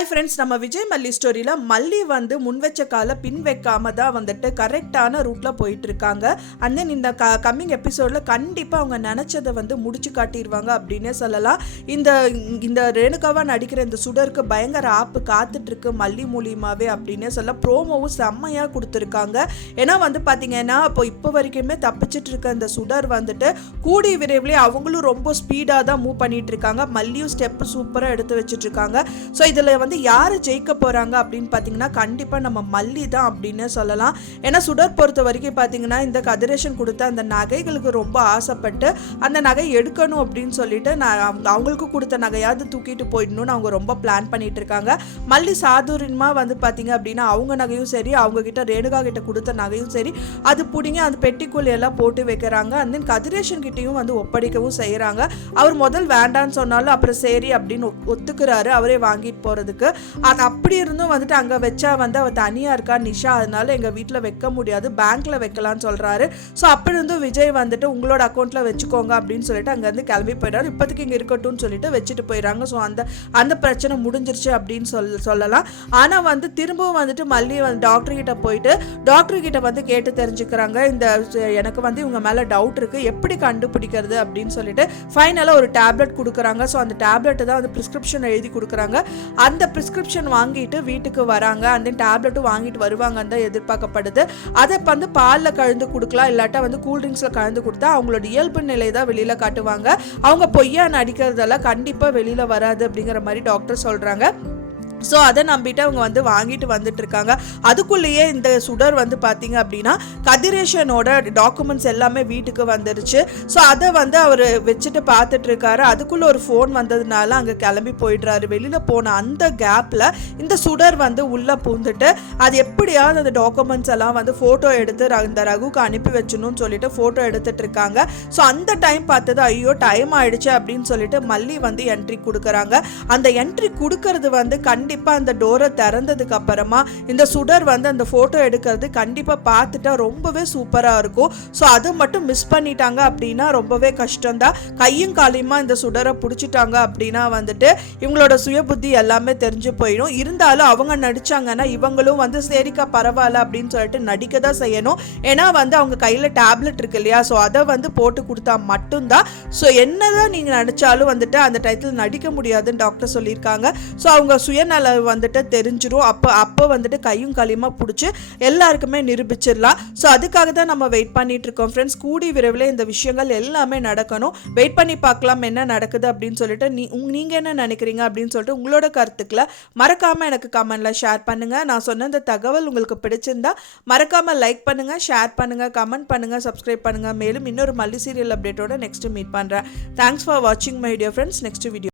Hi friends, நம்ம விஜய் மல்லி ஸ்டோரியில் மல்லி வந்து முன் வச்ச கால பின் வைக்காம தான் வந்துட்டு கரெக்டான ரூட்டில் போயிட்டு இருக்காங்க. அண்ட் தென் இந்த கம்மிங் எபிசோடில் கண்டிப்பாக அவங்க நினச்சதை வந்து முடிச்சு காட்டிடுவாங்க அப்படின்னே சொல்லலாம். இந்த ரேணுகாவா நடிக்கிற இந்த சுடருக்கு பயங்கர ஆப்பு காத்துட்ருக்கு மல்லி மூலியமாகவே அப்படின்னே சொல்ல ப்ரோமோவும் செம்மையாக கொடுத்துருக்காங்க. ஏன்னா வந்து பார்த்தீங்கன்னா இப்போ வரைக்குமே தப்பிச்சிட்டு இருக்க இந்த சுடர் வந்துட்டு கூடி விரைவிலே அவங்களும் ரொம்ப ஸ்பீடாக தான் மூவ் பண்ணிட்டு இருக்காங்க. மல்லியும் ஸ்டெப்பு சூப்பராக எடுத்து வச்சுட்டு இருக்காங்க. ஸோ இதில் வந்து யாரு ஜெயிக்க போறாங்க அப்படின்னு பார்த்தீங்கன்னா கண்டிப்பா நம்ம மல்லி தான் அப்படின்னு சொல்லலாம். ஏன்னா சுடர் பொறுத்த வரைக்கும் பார்த்தீங்கன்னா இந்த கதிரேஷன் கொடுத்த அந்த நகைகளுக்கு ரொம்ப ஆசைப்பட்டு அந்த நகை எடுக்கணும் அப்படின்னு சொல்லிட்டு நான் அவங்களுக்கு கொடுத்த நகையாவது தூக்கிட்டு போயிடணும்னு அவங்க ரொம்ப பிளான் பண்ணிட்டு இருக்காங்க. மல்லி சாதுரியமா வந்து பார்த்தீங்க அப்படின்னா அவங்க நகையும் சரி, அவங்க கிட்ட ரேணுகா கிட்ட கொடுத்த நகையும் சரி, அது பிடிங்க அந்த பெட்டிக்குள்ள எல்லாம் போட்டு வைக்கிறாங்க. அண்ட் தென் கதிரேஷன் கிட்டையும் வந்து ஒப்படைக்கவும் செய்யறாங்க. அவர் முதல் வேண்டான்னு சொன்னாலும் அப்புறம் சரி அப்படின்னு ஒத்துக்கிறாரு அவரே வாங்கிட்டு போறதுக்கு. அது அப்படி இருந்தும் வந்துட்டு அங்கே வச்சா வந்து அவள் தனியாக இருக்கா நிஷா, அதனால எங்கள் வீட்டில் வைக்க முடியாது, பேங்க்ல வைக்கலான்னு சொல்கிறாரு. ஸோ அப்படி இருந்தும் விஜய் வந்துட்டு உங்களோட அக்கௌண்ட்டில் வச்சுக்கோங்க அப்படின்னு சொல்லிட்டு அங்கேருந்து கிளம்பி போயிடுறாரு. இப்போதைக்கு இங்கே இருக்கட்டும்னு சொல்லிட்டு வச்சுட்டு போயிடறாங்க. ஸோ அந்த பிரச்சனை முடிஞ்சிருச்சு அப்படின்னு சொல்லலாம். ஆனால் வந்து திரும்பவும் வந்துட்டு மல்லி வந்து டாக்டர்கிட்ட போயிட்டு டாக்டர்கிட்ட வந்து கேட்டு தெரிஞ்சுக்கிறாங்க. எனக்கு வந்து இவங்க மேலே டவுட் இருக்குது, எப்படி கண்டுபிடிக்கிறது அப்படின்னு சொல்லிட்டு ஃபைனலாக ஒரு டேப்லெட் கொடுக்குறாங்க. ஸோ அந்த டேப்லெட்டு தான் வந்து ப்ரிஸ்கிரிப்ஷன் எழுதி கொடுக்குறாங்க. அந்த ப்ரிஸ்கிரிப்ஷன் வாங்கிட்டு வீட்டுக்கு வராங்க. அந்த டேப்லெட்டும் வாங்கிட்டு வருவாங்கன்னு தான் எதிர்பார்க்கப்படுது. அதை வந்து பாலில் கலந்து கொடுக்கலாம், இல்லாட்டா வந்து கூல்ட்ரிங்க்ஸில் கலந்து கொடுத்தா அவங்களோட இயல்பு நிலை தான் வெளியில் காட்டுவாங்க. அவங்க பொய்யா நடிக்கிறதெல்லாம் கண்டிப்பாக வெளியில் வராது அப்படிங்கிற மாதிரி டாக்டர் சொல்கிறாங்க. ஸோ அதை நம்பிட்டு அவங்க வந்து வாங்கிட்டு வந்துட்டு இருக்காங்க. அதுக்குள்ளேயே இந்த சுடர் வந்து பார்த்தீங்க அப்படின்னா கதிரேஷனோட டாக்குமெண்ட்ஸ் எல்லாமே வீட்டுக்கு வந்துருச்சு. ஸோ அதை வந்து அவர் வச்சுட்டு பார்த்துட்டு இருக்காரு. அதுக்குள்ளே ஒரு ஃபோன் வந்ததுனால அங்கே கிளம்பி போயிடுறாரு. வெளியில் போன அந்த கேப்பில் இந்த சுடர் வந்து உள்ளே பூந்துட்டு அது எப்படியாவது அந்த டாக்குமெண்ட்ஸ் எல்லாம் வந்து ஃபோட்டோ எடுத்து இந்த ரகுக்கு அனுப்பி வச்சணும்னு சொல்லிட்டு ஃபோட்டோ எடுத்துட்டு இருக்காங்க. ஸோ அந்த டைம் பார்த்தது ஐயோ டைம் ஆயிடுச்சு அப்படின்னு சொல்லிட்டு மல்லி வந்து என்ட்ரி கொடுக்குறாங்க. அந்த என்ட்ரி கொடுக்கறது வந்து கண்டிப்பாக அந்த டோரை திறந்ததுக்கு அப்புறமா இந்த சுடர் வந்து அந்த போட்டோ எடுக்கிறது கண்டிப்பா பார்த்துட்டா ரொம்பவே சூப்பரா இருக்கும். ஸோ அதை மட்டும் மிஸ் பண்ணிட்டாங்க அப்படின்னா ரொம்பவே கஷ்டம்தான். கையும் காலையுமா இந்த சுடரை பிடிச்சிட்டாங்க அப்படின்னா வந்துட்டு இவங்களோட சுய புத்தி எல்லாமே தெரிஞ்சு போயிடும். இருந்தாலும் அவங்க நடிச்சாங்கன்னா இவங்களும் வந்து சரிக்கா பரவாயில்ல அப்படின்னு சொல்லிட்டு நடிக்க தான் செய்யணும். ஏன்னா வந்து அவங்க கையில டேப்லெட் இருக்கு இல்லையா, ஸோ அதை வந்து போட்டு கொடுத்தா மட்டும்தான். ஸோ என்னதான் நீங்க நடிச்சாலும் வந்துட்டு அந்த டயத்தில் நடிக்க முடியாதுன்னு டாக்டர் சொல்லியிருக்காங்க. ஸோ அவங்க சுயநல வந்துட்டு தெரிஞ்சிரும். அப்போ வந்துட்டு கையும் களியுமா பிடிச்சி எல்லாருக்குமே நிரூபிச்சிடலாம். ஸோ அதுக்காக தான் நம்ம வெயிட் பண்ணிட்டு இருக்கோம் ஃப்ரெண்ட்ஸ். கூடி விரைவில் இந்த விஷயங்கள் எல்லாமே நடக்கணும். வெயிட் பண்ணி பார்க்கலாம் என்ன நடக்குது அப்படின்னு சொல்லிட்டு. நீங்க என்ன நினைக்கிறீங்க அப்படின்னு சொல்லிட்டு உங்களோட கருத்துக்களை மறக்காம எனக்கு கமெண்ட்ல ஷேர் பண்ணுங்க. நான் சொன்ன இந்த தகவல் உங்களுக்கு பிடிச்சிருந்தா மறக்காம லைக் பண்ணுங்க, ஷேர் பண்ணுங்க, கமெண்ட் பண்ணுங்க, சப்ஸ்கிரைப் பண்ணுங்க. மேலும் இன்னொரு மல்லி சீரியல் அப்டேட்டோட நெக்ஸ்ட் மீட் பண்றேன். தேங்க்ஸ் ஃபார் வாட்சிங் my dear friends. Next video